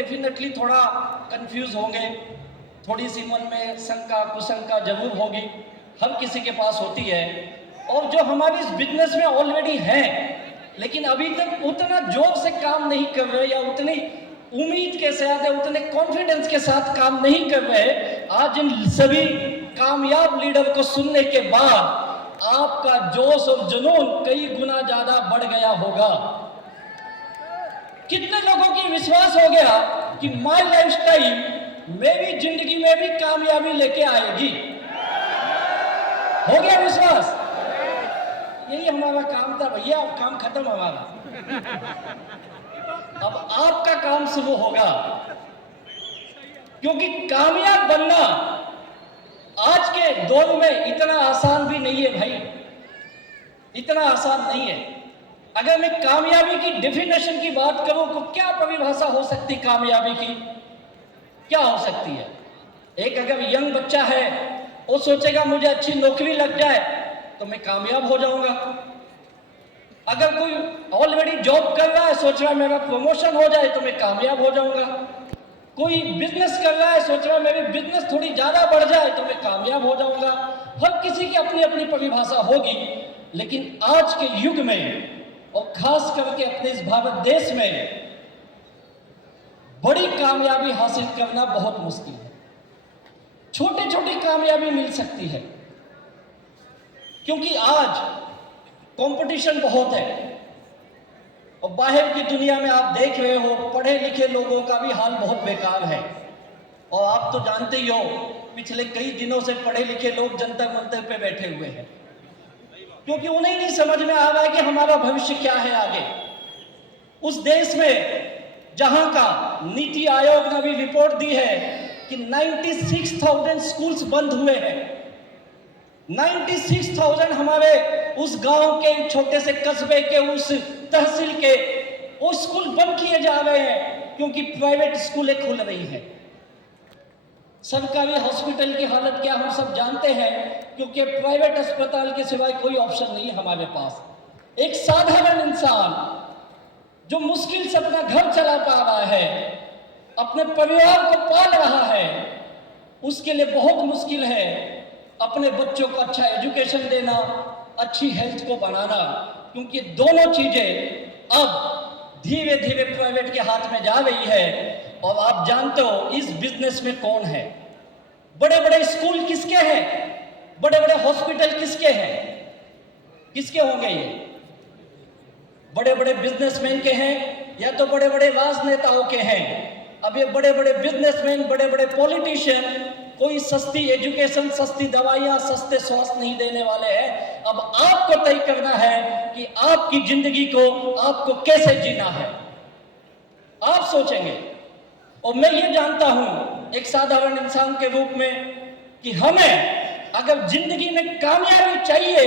Definitely थोड़ा confuse होंगे, थोड़ी सी मन में शंका कुशंका जरूर होगी, हर किसी के पास होती है। और जो हमारे इस बिजनेस में ऑलरेडी हैं लेकिन अभी तक उतना जोर से काम नहीं कर रहे या उतनी उम्मीद के साथ या उतने कॉन्फिडेंस के साथ काम नहीं कर रहे, आज इन सभी कामयाब लीडर को सुनने के बाद आपका जोश और जुनून कई गुना ज्यादा बढ़ गया होगा। कितने लोगों की विश्वास हो गया कि माय लाइफस्टाइल मेरी जिंदगी में भी कामयाबी लेके आएगी? हो गया विश्वास? यही हमारा काम था भैया, अब काम खत्म हमारा। अब आपका काम शुरू होगा, क्योंकि कामयाब बनना आज के दौर में इतना आसान भी नहीं है भाई, इतना आसान नहीं है। अगर मैं कामयाबी की डेफिनेशन की बात करूं तो क्या परिभाषा हो सकती कामयाबी की? क्या हो सकती है? एक अगर यंग बच्चा है वो सोचेगा मुझे अच्छी नौकरी लग जाए तो मैं कामयाब हो जाऊंगा। अगर कोई ऑलरेडी जॉब कर रहा है सोच रहा है मेरा प्रमोशन हो जाए तो मैं कामयाब हो जाऊंगा। कोई बिजनेस कर रहा है सोच रहा है मेरी बिजनेस थोड़ी ज्यादा बढ़ जाए तो मैं कामयाब हो जाऊंगा। हर किसी की अपनी अपनी परिभाषा होगी, लेकिन आज के युग में और खास करके अपने इस भारत देश में बड़ी कामयाबी हासिल करना बहुत मुश्किल है। छोटी छोटी कामयाबी मिल सकती है, क्योंकि आज कंपटीशन बहुत है और बाहर की दुनिया में आप देख रहे हो पढ़े लिखे लोगों का भी हाल बहुत बेकार है। और आप तो जानते ही हो पिछले कई दिनों से पढ़े लिखे लोग जंतर मंतर पे बैठे हुए हैं, क्योंकि उन्हें नहीं समझ में आ रहा है कि हमारा भविष्य क्या है आगे। उस देश में जहां का नीति आयोग ने भी रिपोर्ट दी है कि 96,000 स्कूल्स बंद हुए हैं। 96,000 हमारे उस गांव के छोटे से कस्बे के उस तहसील के वो स्कूल बंद किए जा रहे हैं, क्योंकि प्राइवेट स्कूलें खुल रही हैं। सरकारी हॉस्पिटल की हालत क्या हम सब जानते हैं, क्योंकि प्राइवेट अस्पताल के सिवाय कोई ऑप्शन नहीं है हमारे पास। एक साधारण इंसान जो मुश्किल से अपना घर चला पा रहा है, अपने परिवार को पाल रहा है, उसके लिए बहुत मुश्किल है अपने बच्चों को अच्छा एजुकेशन देना, अच्छी हेल्थ को बनाना, क्योंकि दोनों चीजें अब धीरे धीरे प्राइवेट के हाथ में जा रही है। और आप जानते हो इस बिजनेस में कौन है? बड़े बड़े स्कूल किसके हैं? बड़े बड़े हॉस्पिटल किसके हैं? किसके होंगे ये? बड़े बड़े बिजनेसमैन के हैं या तो बड़े बड़े राजनेताओं के हैं। अब ये बड़े बड़े बिजनेसमैन, बड़े बड़े पॉलिटिशियन कोई सस्ती एजुकेशन, सस्ती दवाइयां, सस्ते स्वास्थ्य नहीं देने वाले हैं। अब आपको तय करना है कि आपकी जिंदगी को आपको कैसे जीना है, आप सोचेंगे। और मैं ये जानता हूं एक साधारण इंसान के रूप में कि हमें अगर जिंदगी में कामयाबी चाहिए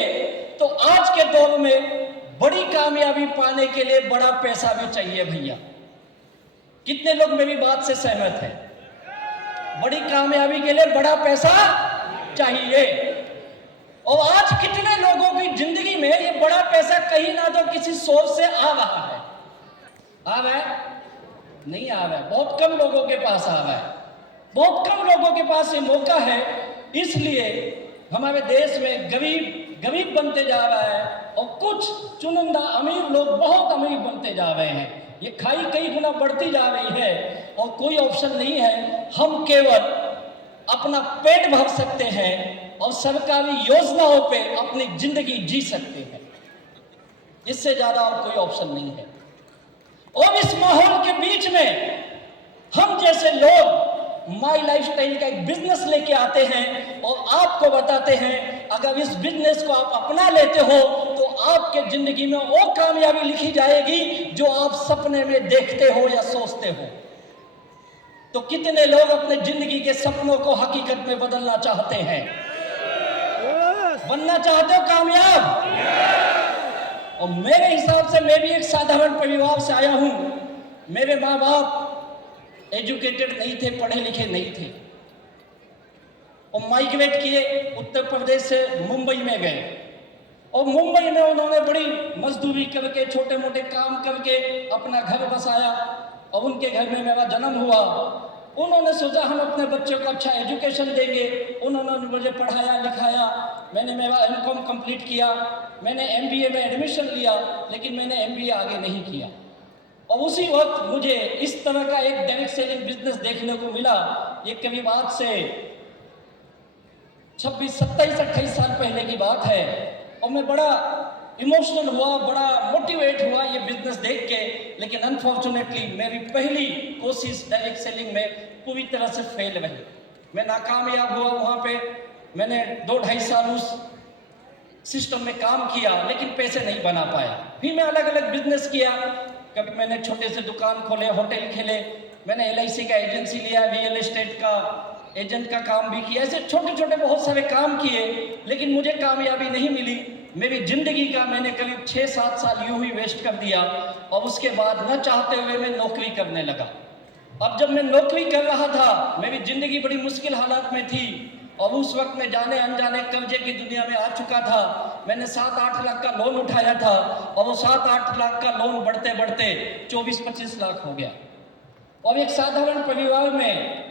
तो आज के दौर में बड़ी कामयाबी पाने के लिए बड़ा पैसा भी चाहिए भैया। कितने लोग मेरी बात से सहमत हैं? बड़ी कामयाबी के लिए बड़ा पैसा चाहिए। और आज कितने लोगों की जिंदगी में ये बड़ा पैसा कहीं ना तो किसी सोर्स से आ रहा है? आ रहा है? नहीं आ रहा है। बहुत कम लोगों के पास आ रहा है, बहुत कम लोगों के पास ये मौका है। इसलिए हमारे देश में गरीब गरीब बनते जा रहा है और कुछ चुनिंदा अमीर लोग बहुत अमीर बनते जा रहे हैं। ये खाई कई गुना बढ़ती जा रही है और कोई ऑप्शन नहीं है। हम केवल अपना पेट भर सकते हैं और सरकारी योजनाओं पे अपनी जिंदगी जी सकते हैं, इससे ज्यादा और कोई ऑप्शन नहीं है। और इस माहौल के बीच में हम जैसे लोग माई लाइफस्टाइल का एक बिजनेस लेके आते हैं और आपको बताते हैं अगर इस बिजनेस को आप अपना लेते हो तो आपके जिंदगी में वो कामयाबी लिखी जाएगी जो आप सपने में देखते हो या सोचते हो। तो कितने लोग अपने जिंदगी के सपनों को हकीकत में बदलना चाहते हैं? बनना चाहते हो कामयाब? और मेरे हिसाब से मैं भी एक साधारण परिवार से आया हूं। मेरे माँ बाप एजुकेटेड नहीं थे, पढ़े लिखे नहीं थे और माइग्रेट किए, उत्तर प्रदेश से मुंबई में गए और मुंबई में उन्होंने बड़ी मजदूरी करके छोटे मोटे काम करके अपना घर बसाया और उनके घर में मेरा जन्म हुआ। उन्होंने सोचा हम अपने बच्चों को अच्छा एजुकेशन देंगे, उन्होंने मुझे पढ़ाया लिखाया, मैंने मेरा एमकॉम कंप्लीट किया, मैंने एमबीए में एडमिशन लिया, लेकिन मैंने एमबीए आगे नहीं किया। और उसी वक्त मुझे इस तरह का एक डायरेक्ट सेलिंग बिजनेस देखने को मिला। ये करीब आज से 26, 27, 28 साल पहले की बात है। और मैं बड़ा इमोशनल हुआ, बड़ा मोटिवेट हुआ ये बिजनेस देख के। लेकिन अनफॉर्चुनेटली मेरी पहली कोशिश डायरेक्ट सेलिंग में पूरी तरह से फेल रही। मैं नाकामयाब हुआ वहाँ पे। मैंने 2-2.5 साल उस सिस्टम में काम किया, लेकिन पैसे नहीं बना पाया। फिर मैं अलग अलग बिजनेस किया। कभी मैंने छोटे से दुकान खोले, होटल खेले, मैंने LIC का एजेंसी लिया, रियल एस्टेट का एजेंट का काम भी किया। ऐसे छोटे छोटे बहुत सारे काम किए, लेकिन मुझे कामयाबी नहीं मिली। मेरी जिंदगी का मैंने करीब 6-7 साल यूं ही वेस्ट कर दिया। और उसके बाद न चाहते हुए मैं नौकरी करने लगा। अब जब मैं नौकरी कर रहा था, मेरी जिंदगी बड़ी मुश्किल हालात में थी। और उस वक्त मैं जाने अनजाने कर्जे की दुनिया में आ चुका था। मैंने 7-8 लाख का लोन उठाया था, और वो 7-8 लाख का लोन बढ़ते बढ़ते 24-25 लाख हो गया। और एक साधारण परिवार में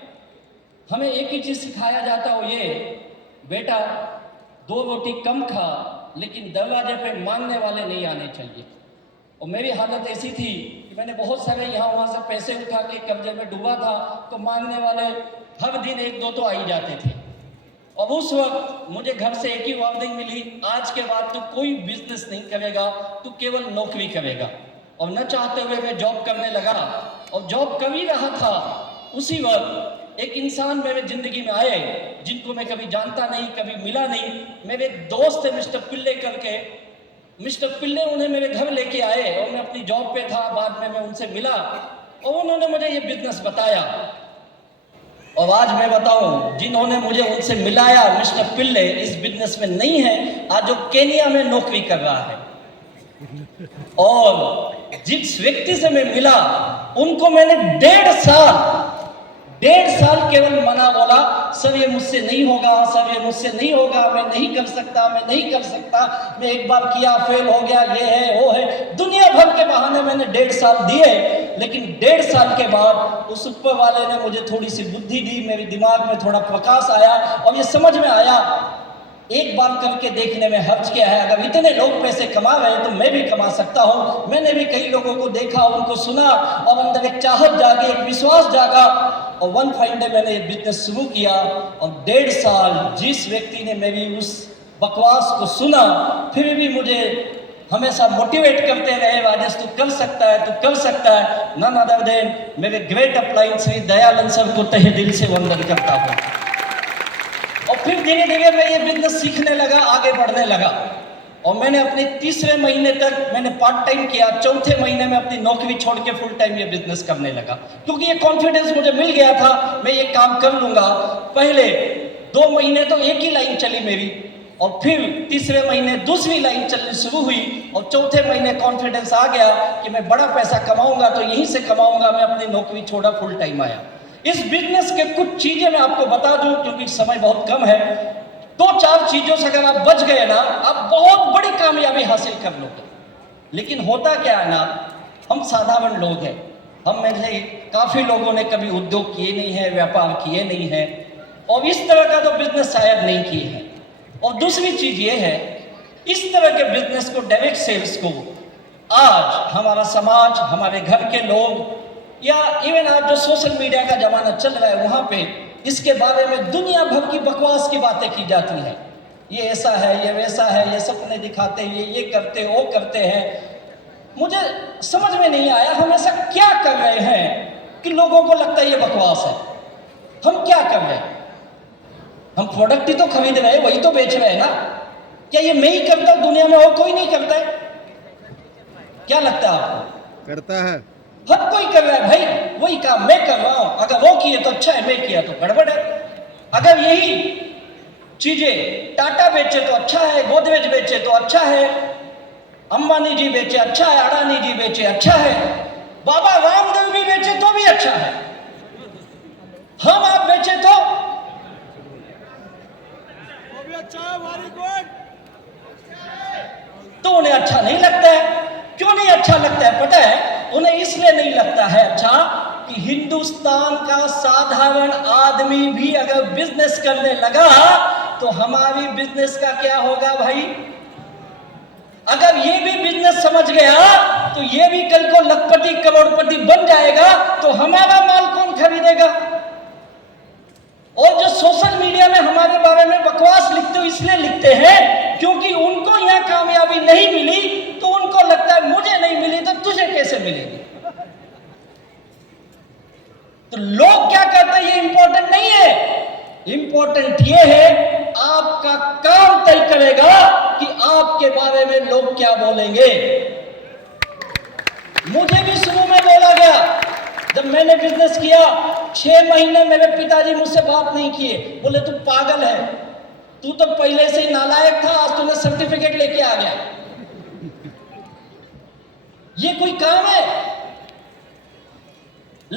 हमें एक ही चीज़ सिखाया जाता, वो ये, बेटा 2 रोटी कम खा, लेकिन दरवाजे पे मांगने वाले नहीं आने चाहिए। और मेरी हालत ऐसी थी कि मैंने बहुत सारे यहाँ वहाँ से पैसे उठा के कर्जे में डूबा था, तो मांगने वाले हर दिन 1-2 तो आ ही जाते थे। और उस वक्त मुझे घर से एक ही वार्निंग मिली, आज के बाद तू कोई बिजनेस नहीं करेगा, तू केवल नौकरी करेगा। और न चाहते हुए मैं जॉब करने लगा, और जॉब कर ही रहा था। उसी वक्त एक इंसान मेरे जिंदगी में आए, जिनको मैं कभी जानता नहीं, कभी मिला नहीं। मेरे एक दोस्त है मिस्टर पिल्ले करके। मिस्टर पिल्ले उन्हें मेरे घर लेके आए, और मैं अपनी जॉब पे था। बाद में मैं उनसे मिला, और उन्होंने मुझे ये बिजनेस बताया। और आज मैं बताऊं, जिन्होंने मुझे उनसे मिलाया, मिस्टर पिल्ले इस बिजनेस में नहीं है, आज वो केनिया में नौकरी कर रहा है। और जिस व्यक्ति से मैं मिला, उनको मैंने 1.5 साल केवल मना बोला, सर ये मुझसे नहीं होगा, सर ये मुझसे नहीं होगा, मैं नहीं कर सकता, मैं नहीं कर सकता, मैं एक बार किया फेल हो गया, ये है वो है, दुनिया भर के बहाने मैंने 1.5 साल दिए। लेकिन 1.5 साल के बाद उस ऊपर वाले ने मुझे थोड़ी सी बुद्धि दी, मेरे दिमाग में थोड़ा प्रकाश आया, और ये समझ में आया, एक बार करके देखने में हर्ज क्या है। अगर इतने लोग पैसे कमा रहे हैं तो मैं भी कमा सकता हूँ। मैंने भी कई लोगों को देखा, उनको सुना, और अंदर एक चाहत जागी, एक विश्वास जागा। और वन फाइन डे मैंने ये बिजनेस शुरू किया। और 1.5 साल जिस व्यक्ति ने मेरी उस बकवास को सुना, फिर भी मुझे हमेशा मोटिवेट करते रहे, राजेश तू कर सकता है, तू कर सकता है। नन अदर देन मेरे great upline Shri Dayanand sir को तहे दिल से वंदन करता हूँ। और फिर धीरे धीरे मैं ये बिजनेस सीखने लगा, आगे बढ़ने लगा। और मैंने अपने 3रे महीने तक मैंने पार्ट टाइम किया, 4थे महीने में अपनी नौकरी छोड़ के फुल टाइम ये बिजनेस करने लगा, क्योंकि ये कॉन्फिडेंस मुझे मिल गया था, मैं ये काम कर लूंगा। पहले 2 महीने तो एक ही लाइन चली मेरी, और फिर 3रे महीने दूसरी लाइन चलनी शुरू हुई, और 4थे महीने कॉन्फिडेंस आ गया कि मैं बड़ा पैसा कमाऊंगा तो यहीं से कमाऊंगा। मैं अपनी नौकरी छोड़ा, फुल टाइम आया। इस बिजनेस के कुछ चीजें मैं आपको बता दूं, क्योंकि समय बहुत कम है। 2-4 चीजों से अगर आप बच गए ना, आप बहुत बड़ी कामयाबी हासिल कर लोगे। लेकिन होता क्या है ना, हम साधारण लोग हैं। हम में से काफी लोगों ने कभी उद्योग किए नहीं है, व्यापार किए नहीं है, और इस तरह का तो बिजनेस शायद नहीं किए हैं। और दूसरी चीज ये है, इस तरह के बिजनेस को, डायरेक्ट सेल्स को, आज हमारा समाज, हमारे घर के लोग, या इवन आज जो सोशल मीडिया का जमाना चल रहा है, वहां पे इसके बारे में दुनिया भर की बकवास की बातें की जाती हैं। ये ऐसा है, ये वैसा है, ये सपने दिखाते हैं, ये करते वो करते हैं। मुझे समझ में नहीं आया हम ऐसा क्या कर रहे हैं कि लोगों को लगता है ये बकवास है। हम क्या कर रहे हैं? हम प्रोडक्ट ही तो खरीद रहे हैं, वही तो बेच रहे हैं ना। क्या ये मैं ही करता हूं, दुनिया में और कोई नहीं करता है? क्या लगता है आपको? करता है, हर कोई कर रहा है भाई, वही काम मैं कर रहा हूं। अगर वो किए तो अच्छा है, मैं किया तो गड़बड़ है। अगर यही चीजें टाटा बेचे तो अच्छा है, गोदरेज बेचे तो अच्छा है, अंबानी जी बेचे अच्छा है, अडानी जी बेचे अच्छा है, बाबा रामदेव भी बेचे तो भी अच्छा है, हम आप बेचे तो भी अच्छा है, तो उन्हें अच्छा नहीं लगता है। क्यों नहीं अच्छा लगता है पता है? उन्हें इसलिए नहीं लगता है अच्छा कि हिंदुस्तान का साधारण आदमी भी अगर बिजनेस करने लगा तो हमारी बिजनेस का क्या होगा भाई? अगर ये भी बिजनेस समझ गया तो ये भी कल को लखपति करोड़पति बन जाएगा तो हमारा माल कौन खरीदेगा? और जो सोशल मीडिया में हमारे बारे में बकवास लिखते हो इसलिए लिखते हैं क्योंकि उनको यहां कामयाबी नहीं मिली तो उनको लगता है मुझे नहीं मिली तो तुझे कैसे मिलेगी। तो लोग क्या कहते हैं ये इंपॉर्टेंट नहीं है, इंपॉर्टेंट ये है आपका काम तय करेगा कि आपके बारे में लोग क्या बोलेंगे। मुझे भी शुरू में बोला गया, जब मैंने बिजनेस किया 6 महीने मेरे पिताजी मुझसे बात नहीं किए, बोले तू पागल है, तू तो पहले से ही नालायक था, आज तूने सर्टिफिकेट लेके आ गया। ये कोई काम है?